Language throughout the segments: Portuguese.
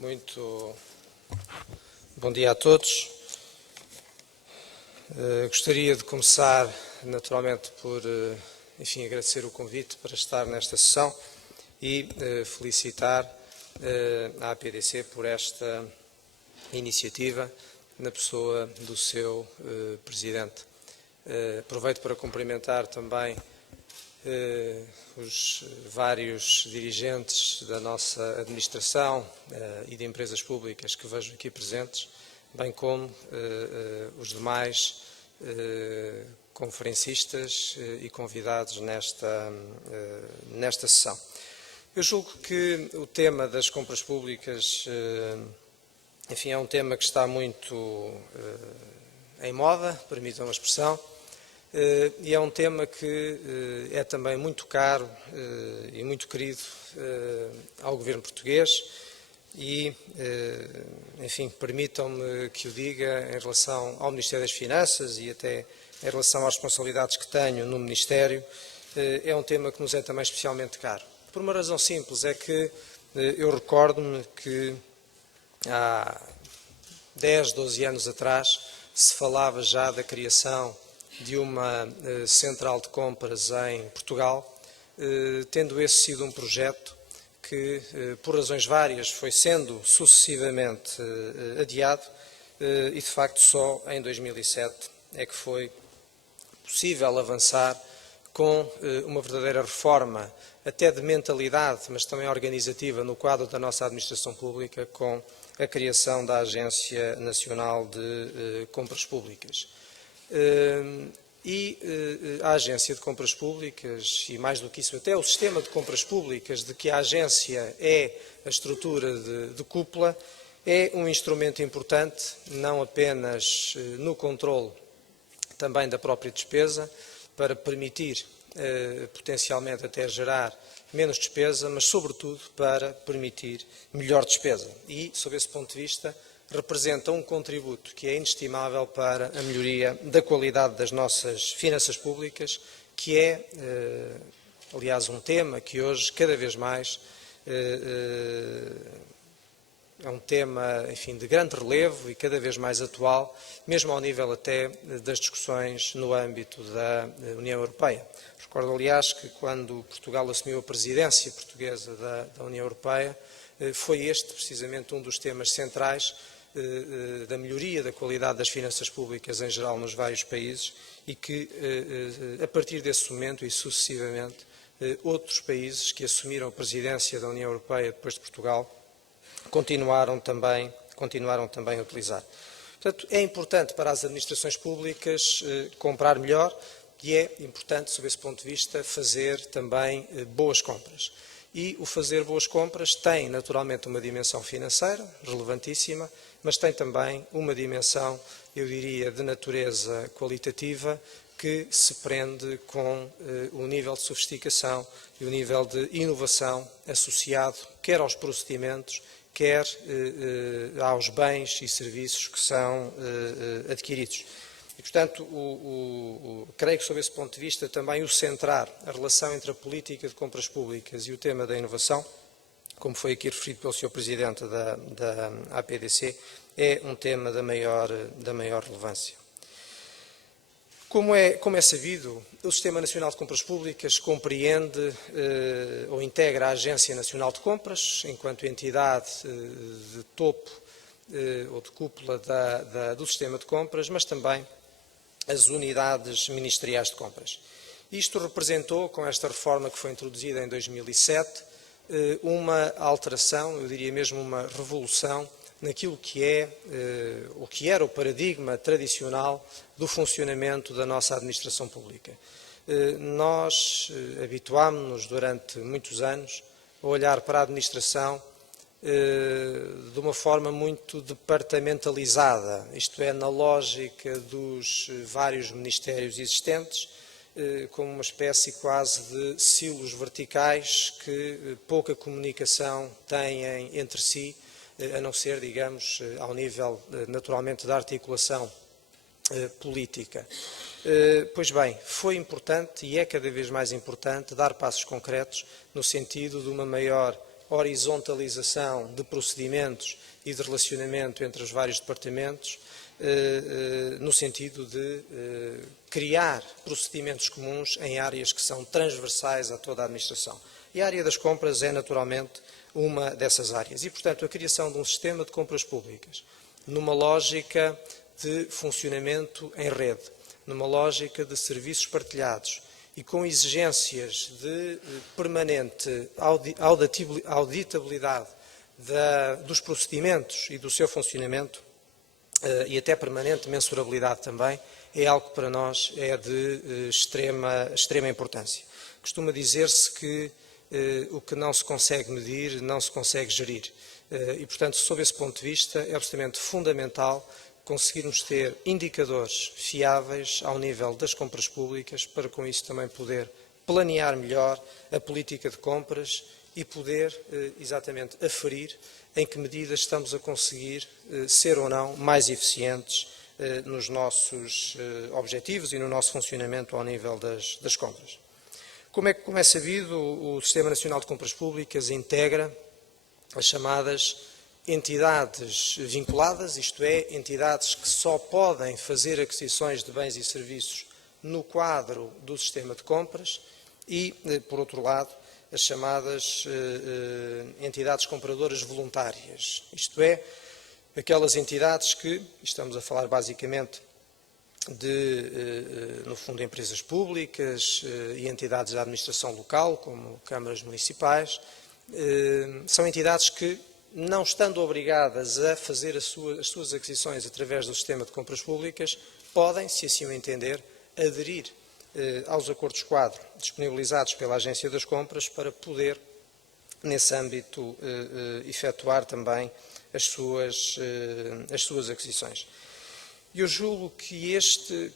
Muito bom dia a todos. Gostaria de começar, naturalmente, por, agradecer o convite para estar nesta sessão e felicitar a APDC por esta iniciativa na pessoa do seu Presidente. Aproveito para cumprimentar também os vários dirigentes da nossa administração e de empresas públicas que vejo aqui presentes, bem como os demais conferencistas e convidados nesta sessão. Eu julgo que o tema das compras públicas, é um tema que está muito em moda, permitam a expressão, e é um tema que é também muito caro e muito querido ao Governo português e, permitam-me que o diga em relação ao Ministério das Finanças e até em relação às responsabilidades que tenho no Ministério, é um tema que nos é também especialmente caro. Por uma razão simples, é que eu recordo-me que há 10, 12 anos atrás se falava já da criação de uma central de compras em Portugal, tendo esse sido um projeto que, por razões várias, foi sendo sucessivamente adiado e, de facto, só em 2007 é que foi possível avançar com uma verdadeira reforma, até de mentalidade, mas também organizativa, no quadro da nossa administração pública, com a criação da Agência Nacional de Compras Públicas. A Agência de Compras Públicas, e mais do que isso até o sistema de compras públicas, de que a agência é a estrutura de cúpula, é um instrumento importante, não apenas no controle também da própria despesa, para permitir potencialmente até gerar menos despesa, mas sobretudo para permitir melhor despesa. E, sob esse ponto de vista, representa um contributo que é inestimável para a melhoria da qualidade das nossas finanças públicas, que é, aliás, um tema que hoje, cada vez mais, é um tema, de grande relevo e cada vez mais atual, mesmo ao nível até das discussões no âmbito da União Europeia. Recordo, aliás, que quando Portugal assumiu a presidência portuguesa da União Europeia, foi este precisamente um dos temas centrais da melhoria da qualidade das finanças públicas em geral nos vários países e que, a partir desse momento e sucessivamente, outros países que assumiram a presidência da União Europeia depois de Portugal continuaram também a utilizar. Portanto, é importante para as administrações públicas comprar melhor e é importante, sob esse ponto de vista, fazer também boas compras. E o fazer boas compras tem, naturalmente, uma dimensão financeira relevantíssima, mas tem também uma dimensão, eu diria, de natureza qualitativa, que se prende com o nível de sofisticação e o nível de inovação associado quer aos procedimentos, quer aos bens e serviços que são adquiridos. E, portanto, creio que, sob esse ponto de vista, também o centrar a relação entre a política de compras públicas e o tema da inovação, como foi aqui referido pelo Sr. Presidente da APDC, é um tema da maior relevância. Como é sabido, o Sistema Nacional de Compras Públicas compreende ou integra a Agência Nacional de Compras, enquanto entidade de topo ou de cúpula do sistema de compras, mas também as unidades ministeriais de compras. Isto representou, com esta reforma que foi introduzida em 2007, uma alteração, eu diria mesmo uma revolução, naquilo que era o paradigma tradicional do funcionamento da nossa administração pública. Nós habituámos-nos durante muitos anos a olhar para a administração de uma forma muito departamentalizada, isto é, na lógica dos vários ministérios existentes, como uma espécie quase de silos verticais que pouca comunicação têm entre si, a não ser, digamos, ao nível, naturalmente, da articulação política. Pois bem, foi importante e é cada vez mais importante dar passos concretos no sentido de uma maior horizontalização de procedimentos e de relacionamento entre os vários departamentos, no sentido de criar procedimentos comuns em áreas que são transversais a toda a administração. E a área das compras é, naturalmente, uma dessas áreas. E, portanto, a criação de um sistema de compras públicas, numa lógica de funcionamento em rede, numa lógica de serviços partilhados e com exigências de permanente auditabilidade dos procedimentos e do seu funcionamento, e até permanente mensurabilidade também, é algo que para nós é de extrema importância. Costuma dizer-se que o que não se consegue medir, não se consegue gerir. E, portanto, sob esse ponto de vista, é absolutamente fundamental conseguirmos ter indicadores fiáveis ao nível das compras públicas, para com isso também poder planear melhor a política de compras e poder exatamente aferir em que medidas estamos a conseguir ser ou não mais eficientes nos nossos objetivos e no nosso funcionamento ao nível das compras. Como é sabido, o Sistema Nacional de Compras Públicas integra as chamadas entidades vinculadas, isto é, entidades que só podem fazer aquisições de bens e serviços no quadro do sistema de compras e, por outro lado, as chamadas entidades compradoras voluntárias, isto é, aquelas entidades que, estamos a falar basicamente no fundo, empresas públicas e entidades da administração local, como câmaras municipais, são entidades que, não estando obrigadas a fazer as suas aquisições através do sistema de compras públicas, podem, se assim o entender, aderir aos acordos-quadro disponibilizados pela Agência das Compras para poder, nesse âmbito, efetuar também as suas aquisições. Eu julgo que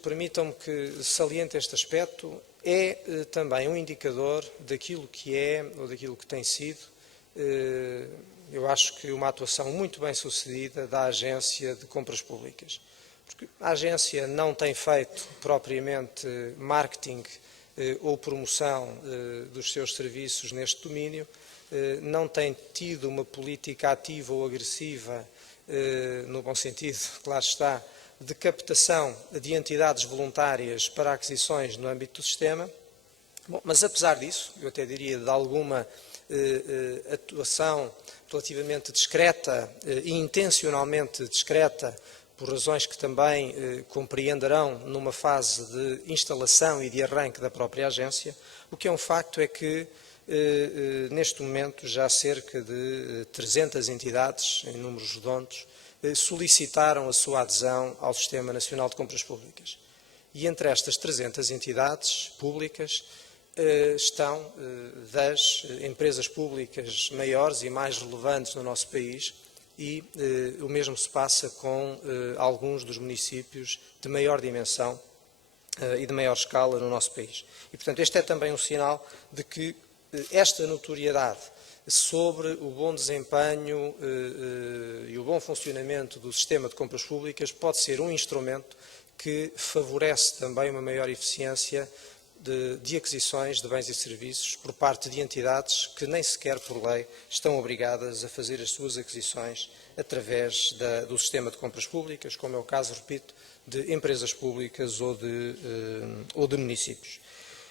permitam-me que saliente este aspecto, é também um indicador daquilo que é, ou daquilo que tem sido, eu acho que uma atuação muito bem sucedida da Agência de Compras Públicas. Porque a agência não tem feito propriamente marketing ou promoção dos seus serviços neste domínio, não tem tido uma política ativa ou agressiva, no bom sentido, claro está, de captação de entidades voluntárias para aquisições no âmbito do sistema. Bom, mas apesar disso, eu até diria de alguma atuação relativamente discreta e intencionalmente discreta, por razões que também compreenderão numa fase de instalação e de arranque da própria agência, o que é um facto é que neste momento já cerca de 300 entidades, em números redondos, solicitaram a sua adesão ao Sistema Nacional de Compras Públicas. E entre estas 300 entidades públicas estão das empresas públicas maiores e mais relevantes no nosso país e o mesmo se passa com alguns dos municípios de maior dimensão e de maior escala no nosso país. E, portanto, este é também um sinal de que esta notoriedade sobre o bom desempenho e o bom funcionamento do sistema de compras públicas pode ser um instrumento que favorece também uma maior eficiência de aquisições de bens e serviços por parte de entidades que nem sequer por lei estão obrigadas a fazer as suas aquisições através do sistema de compras públicas, como é o caso, repito, de empresas públicas ou de municípios.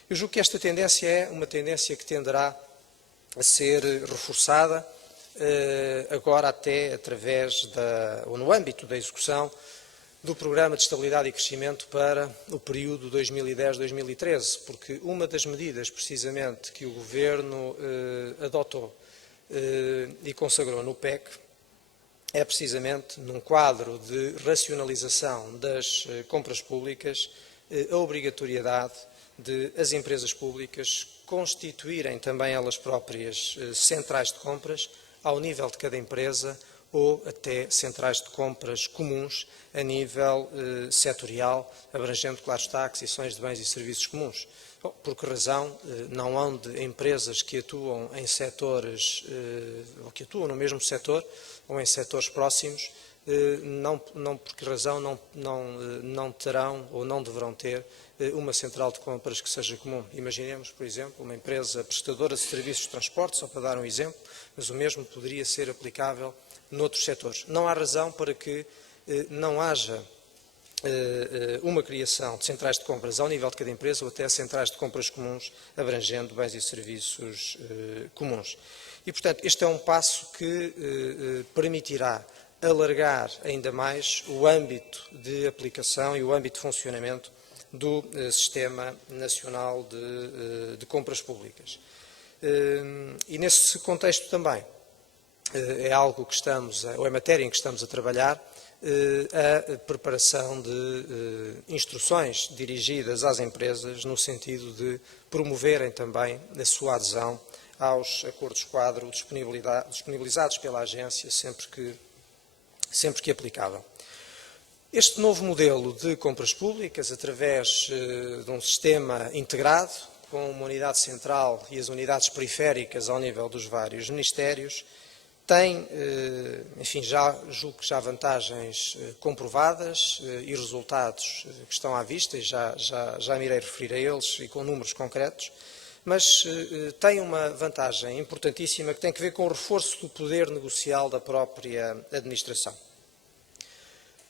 Eu julgo que esta tendência é uma tendência que tenderá a ser reforçada agora até através ou no âmbito da execução do Programa de Estabilidade e Crescimento para o período 2010-2013, porque uma das medidas, precisamente, que o Governo adotou e consagrou no PEC é precisamente, num quadro de racionalização das compras públicas, a obrigatoriedade de as empresas públicas constituírem também elas próprias centrais de compras ao nível de cada empresa ou até centrais de compras comuns a nível setorial, abrangendo, claro está, aquisições de bens e serviços comuns. Bom, por que razão não hão de empresas que atuam em setores, ou que atuam no mesmo setor, ou em setores próximos, por que razão não terão ou não deverão ter uma central de compras que seja comum. Imaginemos, por exemplo, uma empresa prestadora de serviços de transporte, só para dar um exemplo, mas o mesmo poderia ser aplicável noutros setores. Não há razão para que não haja uma criação de centrais de compras ao nível de cada empresa ou até centrais de compras comuns, abrangendo bens e serviços comuns. E, portanto, este é um passo que permitirá alargar ainda mais o âmbito de aplicação e o âmbito de funcionamento do Sistema Nacional de Compras Públicas. E nesse contexto também é algo que ou é matéria em que estamos a trabalhar, a preparação de instruções dirigidas às empresas no sentido de promoverem também a sua adesão aos acordos-quadro disponibilizados pela agência sempre que aplicável. Este novo modelo de compras públicas, através de um sistema integrado, com uma unidade central e as unidades periféricas ao nível dos vários ministérios, tem, enfim, julgo que já vantagens comprovadas e resultados que estão à vista, e já me irei referir a eles e com números concretos, mas tem uma vantagem importantíssima que tem que ver com o reforço do poder negocial da própria administração.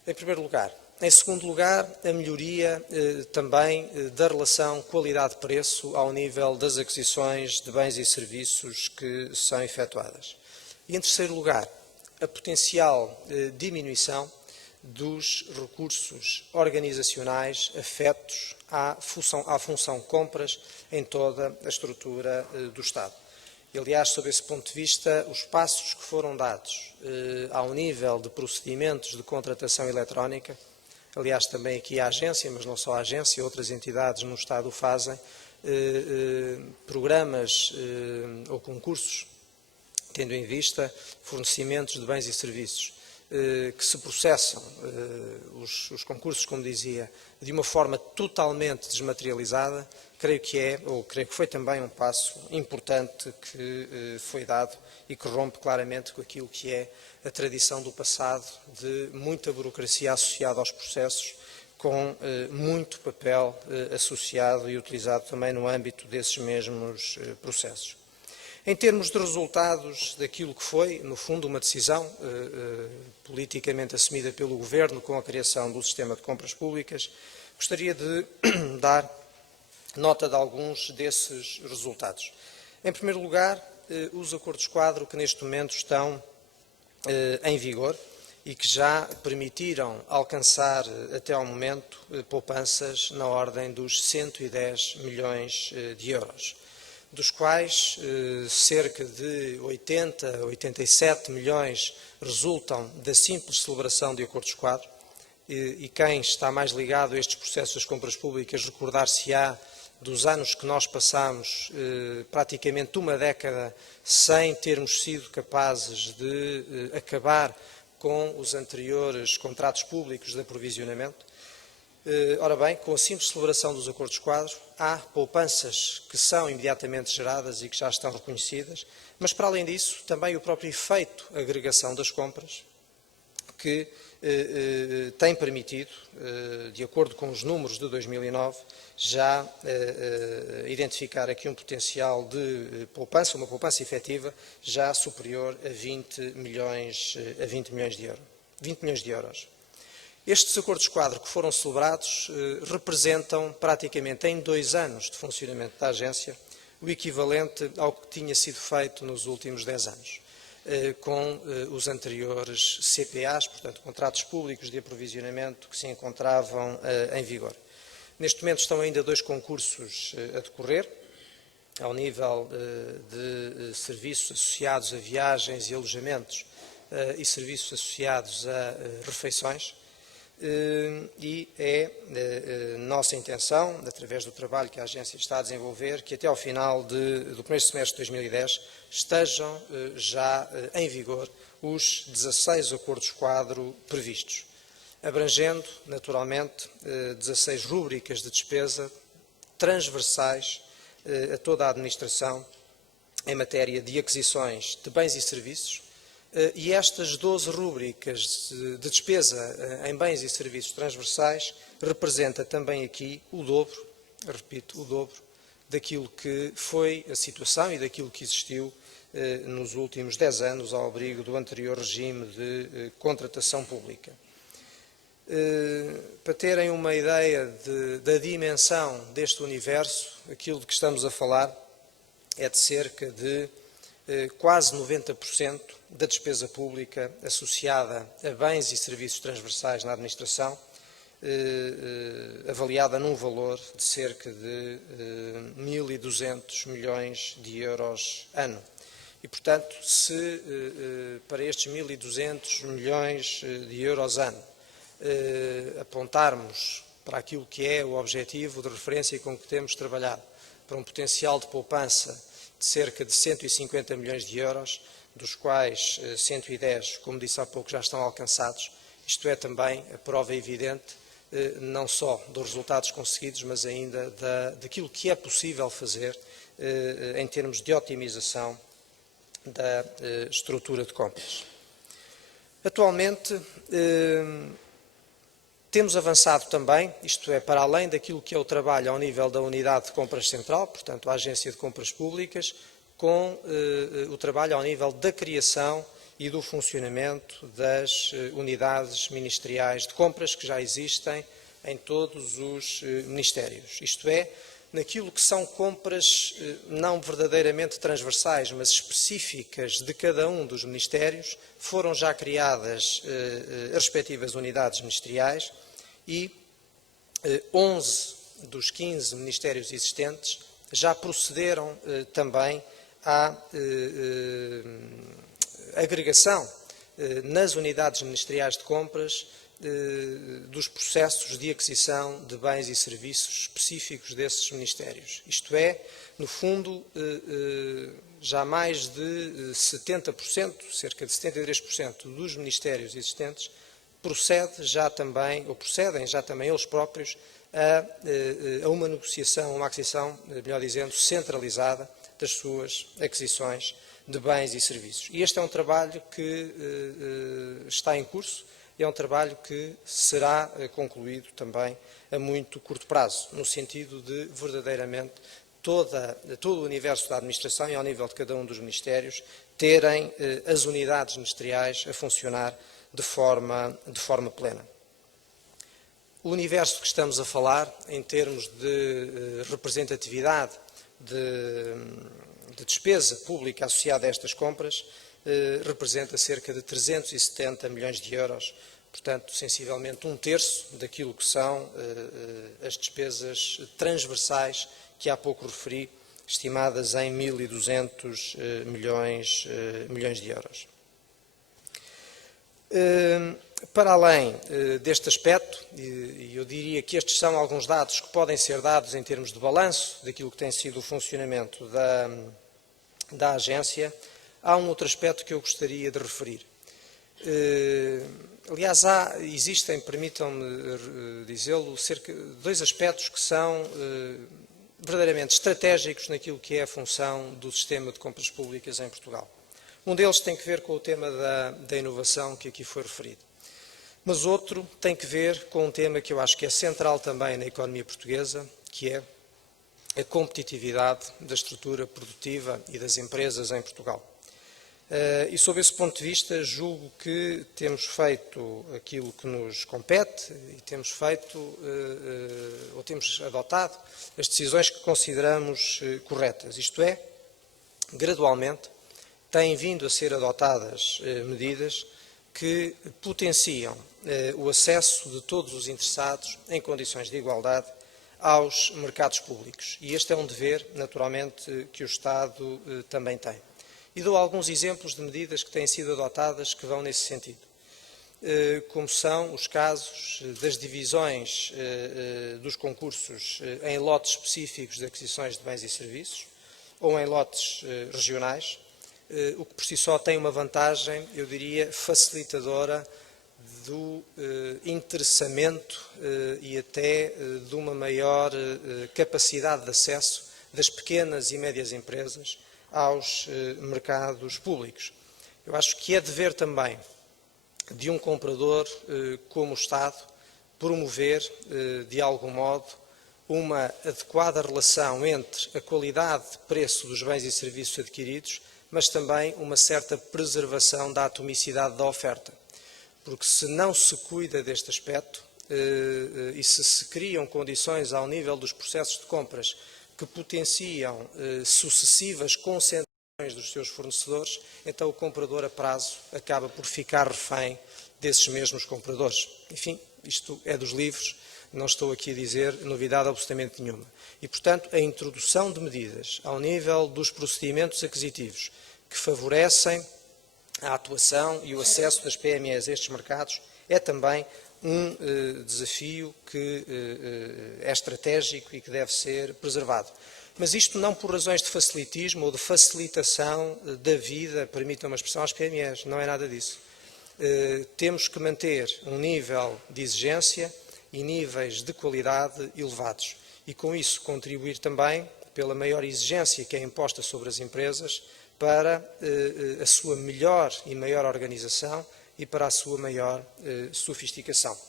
Em primeiro lugar. Em segundo lugar, a melhoria também da relação qualidade-preço ao nível das aquisições de bens e serviços que são efetuadas. E, em terceiro lugar, a potencial diminuição dos recursos organizacionais afetos à função compras em toda a estrutura do Estado. E, aliás, sob esse ponto de vista, os passos que foram dados ao nível de procedimentos de contratação eletrónica, aliás, também aqui a agência, mas não só a agência, outras entidades no Estado o fazem, programas ou concursos, tendo em vista fornecimentos de bens e serviços, que se processam, os concursos, como dizia, de uma forma totalmente desmaterializada, creio que foi também um passo importante que foi dado e que rompe claramente com aquilo que é a tradição do passado de muita burocracia associada aos processos, com muito papel associado e utilizado também no âmbito desses mesmos processos. Em termos de resultados daquilo que foi, no fundo, uma decisão politicamente assumida pelo Governo com a criação do sistema de compras públicas, gostaria de dar nota de alguns desses resultados. Em primeiro lugar, os acordos-quadro que neste momento estão em vigor e que já permitiram alcançar até ao momento poupanças na ordem dos 110 milhões de euros, dos quais cerca de 87 milhões resultam da simples celebração de acordos-quadro, e quem está mais ligado a estes processos das compras públicas recordar-se-á dos anos que nós passamos, praticamente uma década, sem termos sido capazes de acabar com os anteriores contratos públicos de aprovisionamento. Ora bem, com a simples celebração dos acordos-quadro, há poupanças que são imediatamente geradas e que já estão reconhecidas, mas para além disso, também o próprio efeito agregação das compras, que tem permitido, de acordo com os números de 2009, já identificar aqui um potencial de poupança, uma poupança efetiva, já superior a 20 milhões de euros. Estes acordos-quadro que foram celebrados representam praticamente em 2 anos de funcionamento da agência o equivalente ao que tinha sido feito nos últimos 10 anos, com os anteriores CPAs, portanto, contratos públicos de aprovisionamento que se encontravam em vigor. Neste momento estão ainda 2 concursos a decorrer, ao nível de serviços associados a viagens e alojamentos e serviços associados a refeições, e é nossa intenção, através do trabalho que a agência está a desenvolver, que até ao final do primeiro semestre de 2010 estejam já em vigor os 16 acordos-quadro previstos, abrangendo, naturalmente, 16 rúbricas de despesa transversais a toda a administração em matéria de aquisições de bens e serviços, E estas 12 rúbricas de despesa em bens e serviços transversais representa também aqui o dobro, repito, o dobro daquilo que foi a situação e daquilo que existiu nos últimos 10 anos ao abrigo do anterior regime de contratação pública. Para terem uma ideia da dimensão deste universo, aquilo de que estamos a falar é de cerca de quase 90% da despesa pública associada a bens e serviços transversais na administração, avaliada num valor de cerca de 1.200 milhões de euros ano. E, portanto, se para estes 1.200 milhões de euros ano apontarmos para aquilo que é o objetivo de referência com que temos trabalhado, para um potencial de poupança de cerca de 150 milhões de euros, dos quais 110, como disse há pouco, já estão alcançados. Isto é também a prova evidente, não só dos resultados conseguidos, mas ainda daquilo que é possível fazer em termos de otimização da estrutura de compras. Atualmente, temos avançado também, isto é, para além daquilo que é o trabalho ao nível da unidade de compras central, portanto, a Agência de Compras Públicas, com o trabalho ao nível da criação e do funcionamento das unidades ministeriais de compras que já existem em todos os ministérios. Isto é, naquilo que são compras não verdadeiramente transversais, mas específicas de cada um dos ministérios, foram já criadas as respectivas unidades ministeriais e 11 dos 15 ministérios existentes já procederam também à agregação nas unidades ministeriais de compras dos processos de aquisição de bens e serviços específicos desses ministérios. Isto é, no fundo, já mais de 70%, cerca de 73% dos ministérios existentes procedem já também eles próprios a uma negociação, uma aquisição, melhor dizendo, centralizada das suas aquisições de bens e serviços. E este é um trabalho que está em curso. É um trabalho que será concluído também a muito curto prazo, no sentido de, verdadeiramente, todo o universo da administração e ao nível de cada um dos ministérios terem as unidades ministeriais a funcionar de forma plena. O universo de que estamos a falar, em termos de representatividade de despesa pública associada a estas compras, representa cerca de 370 milhões de euros, portanto, sensivelmente um terço daquilo que são as despesas transversais que há pouco referi, estimadas em 1.200 milhões de euros. Para além deste aspecto, e eu diria que estes são alguns dados que podem ser dados em termos de balanço daquilo que tem sido o funcionamento da agência, há um outro aspecto que eu gostaria de referir. Aliás, existem, permitam-me dizê-lo, dois aspectos que são verdadeiramente estratégicos naquilo que é a função do sistema de compras públicas em Portugal. Um deles tem que ver com o tema da inovação que aqui foi referido. Mas outro tem que ver com um tema que eu acho que é central também na economia portuguesa, que é a competitividade da estrutura produtiva e das empresas em Portugal. E sob esse ponto de vista, julgo que temos feito aquilo que nos compete e temos feito, ou temos adotado, as decisões que consideramos corretas. Isto é, gradualmente, têm vindo a ser adotadas medidas que potenciam o acesso de todos os interessados em condições de igualdade aos mercados públicos. E este é um dever, naturalmente, que o Estado também tem. E dou alguns exemplos de medidas que têm sido adotadas que vão nesse sentido, como são os casos das divisões dos concursos em lotes específicos de aquisições de bens e serviços ou em lotes regionais, o que por si só tem uma vantagem, eu diria, facilitadora do interessamento e até de uma maior capacidade de acesso das pequenas e médias empresas aos mercados públicos. Eu acho que é dever também de um comprador como o Estado promover, de algum modo, uma adequada relação entre a qualidade de preço dos bens e serviços adquiridos, mas também uma certa preservação da atomicidade da oferta. Porque se não se cuida deste aspecto e se criam condições ao nível dos processos de compras que potenciam sucessivas concentrações dos seus fornecedores, então o comprador a prazo acaba por ficar refém desses mesmos compradores. Enfim, isto é dos livros, não estou aqui a dizer novidade absolutamente nenhuma. E, portanto, a introdução de medidas ao nível dos procedimentos aquisitivos que favorecem a atuação e o acesso das PMEs a estes mercados é também um desafio que é estratégico e que deve ser preservado. Mas isto não por razões de facilitismo ou de facilitação da vida, permitam uma expressão, às PMEs, não é nada disso. Temos que manter um nível de exigência e níveis de qualidade elevados e com isso contribuir também pela maior exigência que é imposta sobre as empresas para a sua melhor e maior organização e para a sua maior sofisticação.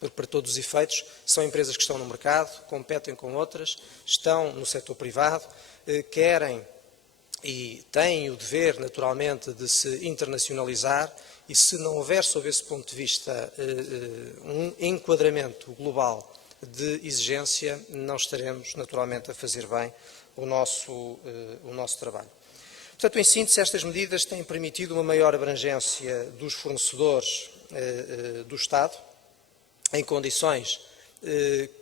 Porque, para todos os efeitos, são empresas que estão no mercado, competem com outras, estão no setor privado, querem e têm o dever, naturalmente, de se internacionalizar e se não houver, sob esse ponto de vista, um enquadramento global de exigência, não estaremos, naturalmente, a fazer bem o nosso trabalho. Portanto, em síntese, estas medidas têm permitido uma maior abrangência dos fornecedores do Estado, em condições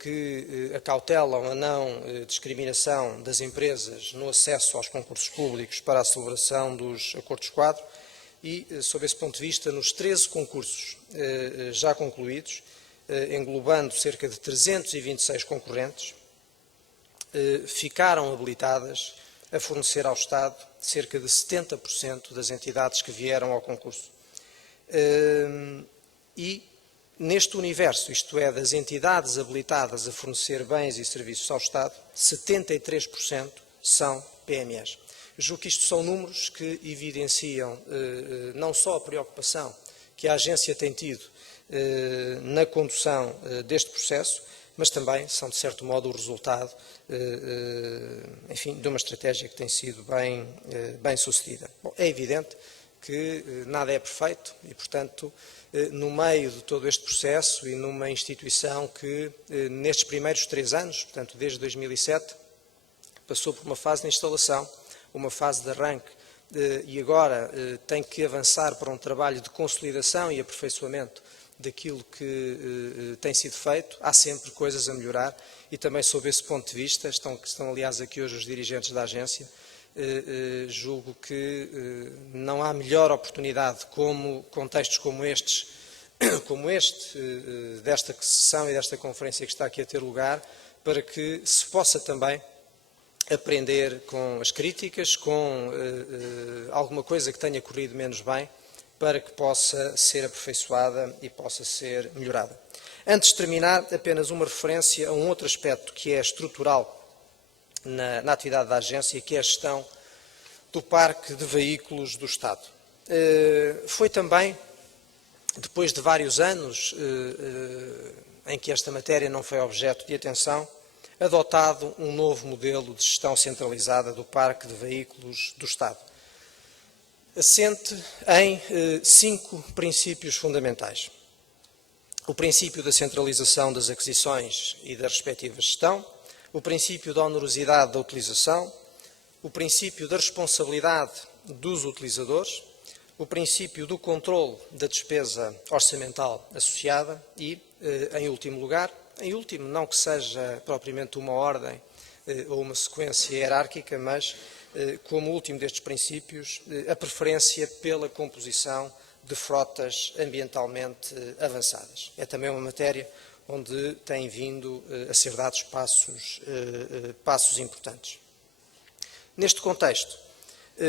que acautelam a não discriminação das empresas no acesso aos concursos públicos para a celebração dos acordos-quadro e, sob esse ponto de vista, nos 13 concursos já concluídos, englobando cerca de 326 concorrentes, ficaram habilitadas a fornecer ao Estado cerca de 70% das entidades que vieram ao concurso. E, neste universo, isto é, das entidades habilitadas a fornecer bens e serviços ao Estado, 73% são PMEs. Julgo que isto são números que evidenciam não só a preocupação que a agência tem tido na condução deste processo, mas também são, de certo modo, o resultado, enfim, de uma estratégia que tem sido bem sucedida. Bom, é evidente que nada é perfeito e, portanto, no meio de todo este processo e numa instituição que, nestes primeiros 3 anos, portanto, desde 2007, passou por uma fase de instalação, uma fase de arranque e agora tem que avançar para um trabalho de consolidação e aperfeiçoamento daquilo que tem sido feito, há sempre coisas a melhorar e também sob esse ponto de vista, estão aliás aqui hoje os dirigentes da agência, julgo que não há melhor oportunidade como contextos como este, desta sessão e desta conferência que está aqui a ter lugar, para que se possa também aprender com as críticas, com alguma coisa que tenha corrido menos bem, para que possa ser aperfeiçoada e possa ser melhorada. Antes de terminar, apenas uma referência a um outro aspecto que é estrutural na atividade da agência, que é a gestão do parque de veículos do Estado. Foi também, depois de vários anos em que esta matéria não foi objeto de atenção, adotado um novo modelo de gestão centralizada do parque de veículos do Estado, assente em 5 princípios fundamentais. O princípio da centralização das aquisições e da respectiva gestão, o princípio da onerosidade da utilização, o princípio da responsabilidade dos utilizadores, o princípio do controle da despesa orçamental associada e, em último lugar, não que seja propriamente uma ordem ou uma sequência hierárquica, mas, como último destes princípios, a preferência pela composição de frotas ambientalmente avançadas. É também uma matéria onde têm vindo a ser dados passos importantes. Neste contexto,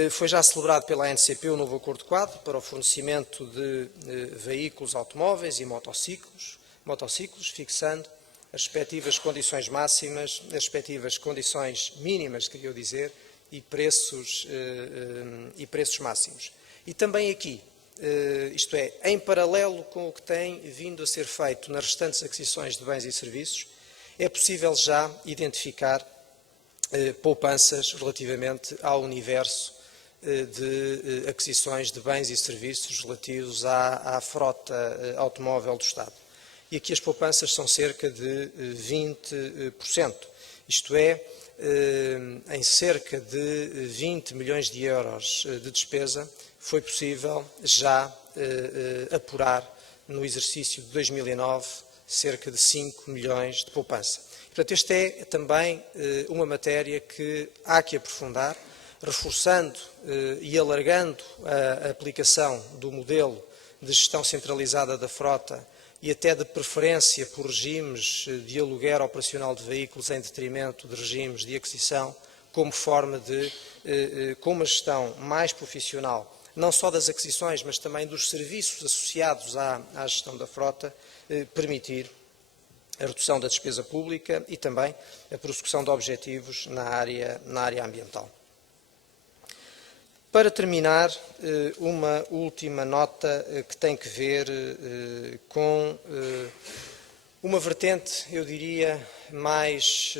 foi já celebrado pela ANCP o novo acordo-quadro para o fornecimento de veículos automóveis e motociclos, fixando as respectivas condições máximas, as respectivas condições mínimas, queria dizer, e preços máximos. E também aqui, isto é, em paralelo com o que tem vindo a ser feito nas restantes aquisições de bens e serviços, é possível já identificar poupanças relativamente ao universo de aquisições de bens e serviços relativos à frota automóvel do Estado. E aqui as poupanças são cerca de 20%. Isto é, em cerca de 20 milhões de euros de despesa, foi possível já apurar no exercício de 2009 cerca de 5 milhões de poupança. Portanto, esta é também uma matéria que há que aprofundar, reforçando e alargando a aplicação do modelo de gestão centralizada da frota e até de preferência por regimes de aluguer operacional de veículos em detrimento de regimes de aquisição, como forma de, com uma gestão mais profissional, não só das aquisições, mas também dos serviços associados à gestão da frota, permitir a redução da despesa pública e também a prossecução de objetivos na área ambiental. Para terminar, uma última nota que tem que ver com uma vertente, eu diria, mais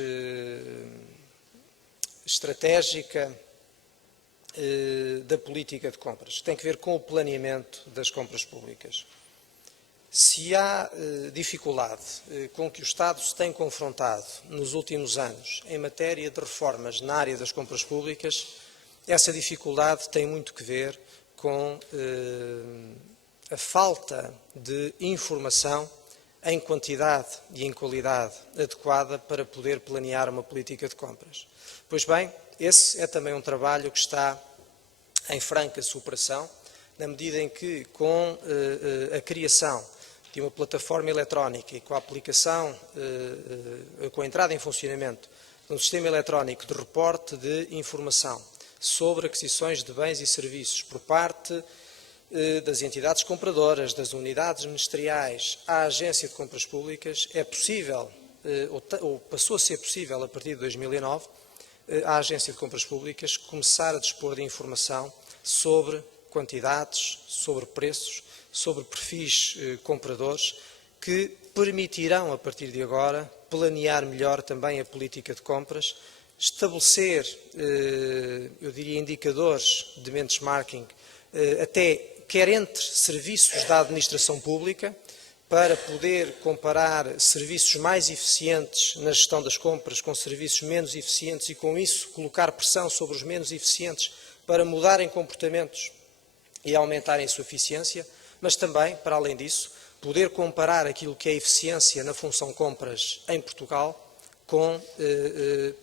estratégica da política de compras. Tem que ver com o planeamento das compras públicas. Se há dificuldade com que o Estado se tem confrontado nos últimos anos em matéria de reformas na área das compras públicas, essa dificuldade tem muito que ver com a falta de informação em quantidade e em qualidade adequada para poder planear uma política de compras. Pois bem, esse é também um trabalho que está em franca superação, na medida em que, com a criação de uma plataforma eletrónica e com a aplicação, com a entrada em funcionamento de um sistema eletrónico de reporte de informação sobre aquisições de bens e serviços por parte das entidades compradoras, das unidades ministeriais à Agência de Compras Públicas, é possível, ou passou a ser possível a partir de 2009, à Agência de Compras Públicas começar a dispor de informação sobre quantidades, sobre preços, sobre perfis compradores, que permitirão, a partir de agora, planear melhor também a política de compras, estabelecer, eu diria, indicadores de benchmarking, até quer entre serviços da administração pública, para poder comparar serviços mais eficientes na gestão das compras com serviços menos eficientes e, com isso, colocar pressão sobre os menos eficientes para mudarem comportamentos e aumentarem a sua eficiência, mas também, para além disso, poder comparar aquilo que é eficiência na função compras em Portugal com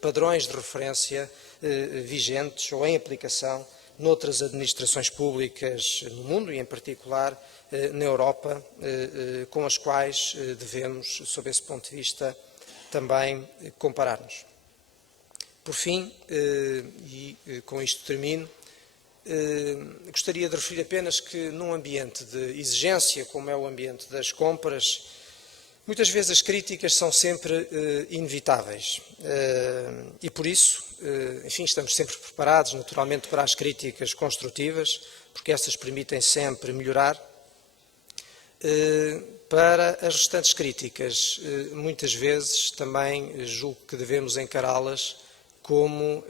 padrões de referência vigentes ou em aplicação noutras administrações públicas no mundo e, em particular, na Europa, com as quais devemos, sob esse ponto de vista, também comparar-nos. Por fim, e com isto termino, gostaria de referir apenas que num ambiente de exigência, como é o ambiente das compras, muitas vezes as críticas são sempre inevitáveis e por isso, enfim, estamos sempre preparados naturalmente para as críticas construtivas, porque essas permitem sempre melhorar. Para as restantes críticas, muitas vezes também julgo que devemos encará-las como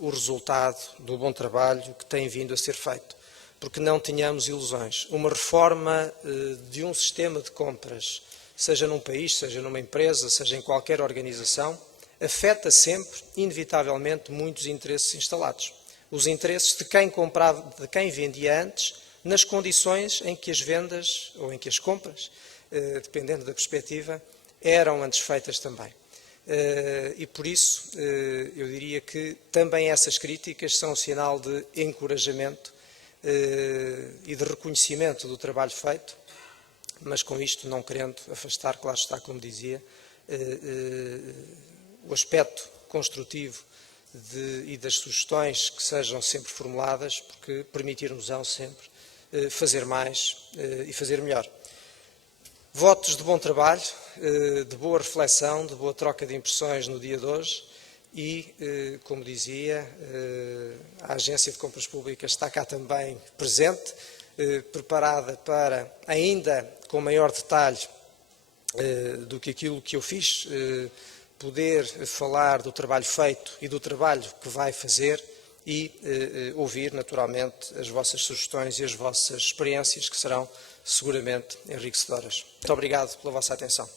o resultado do bom trabalho que tem vindo a ser feito. Porque não tenhamos ilusões. Uma reforma de um sistema de compras, seja num país, seja numa empresa, seja em qualquer organização, afeta sempre, inevitavelmente, muitos interesses instalados. Os interesses de quem comprava, de quem vendia antes, nas condições em que as vendas, ou em que as compras, dependendo da perspectiva, eram antes feitas também. E por isso, eu diria que também essas críticas são um sinal de encorajamento e de reconhecimento do trabalho feito, mas com isto não querendo afastar, claro está, como dizia, o aspecto construtivo e das sugestões que sejam sempre formuladas, porque permitir-nos-ão sempre fazer mais e fazer melhor. Votos de bom trabalho, de boa reflexão, de boa troca de impressões no dia de hoje e, como dizia, a Agência de Compras Públicas está cá também presente, preparada para, ainda com maior detalhe do que aquilo que eu fiz, poder falar do trabalho feito e do trabalho que vai fazer e ouvir, naturalmente, as vossas sugestões e as vossas experiências, que serão seguramente enriquecedoras. Muito obrigado pela vossa atenção.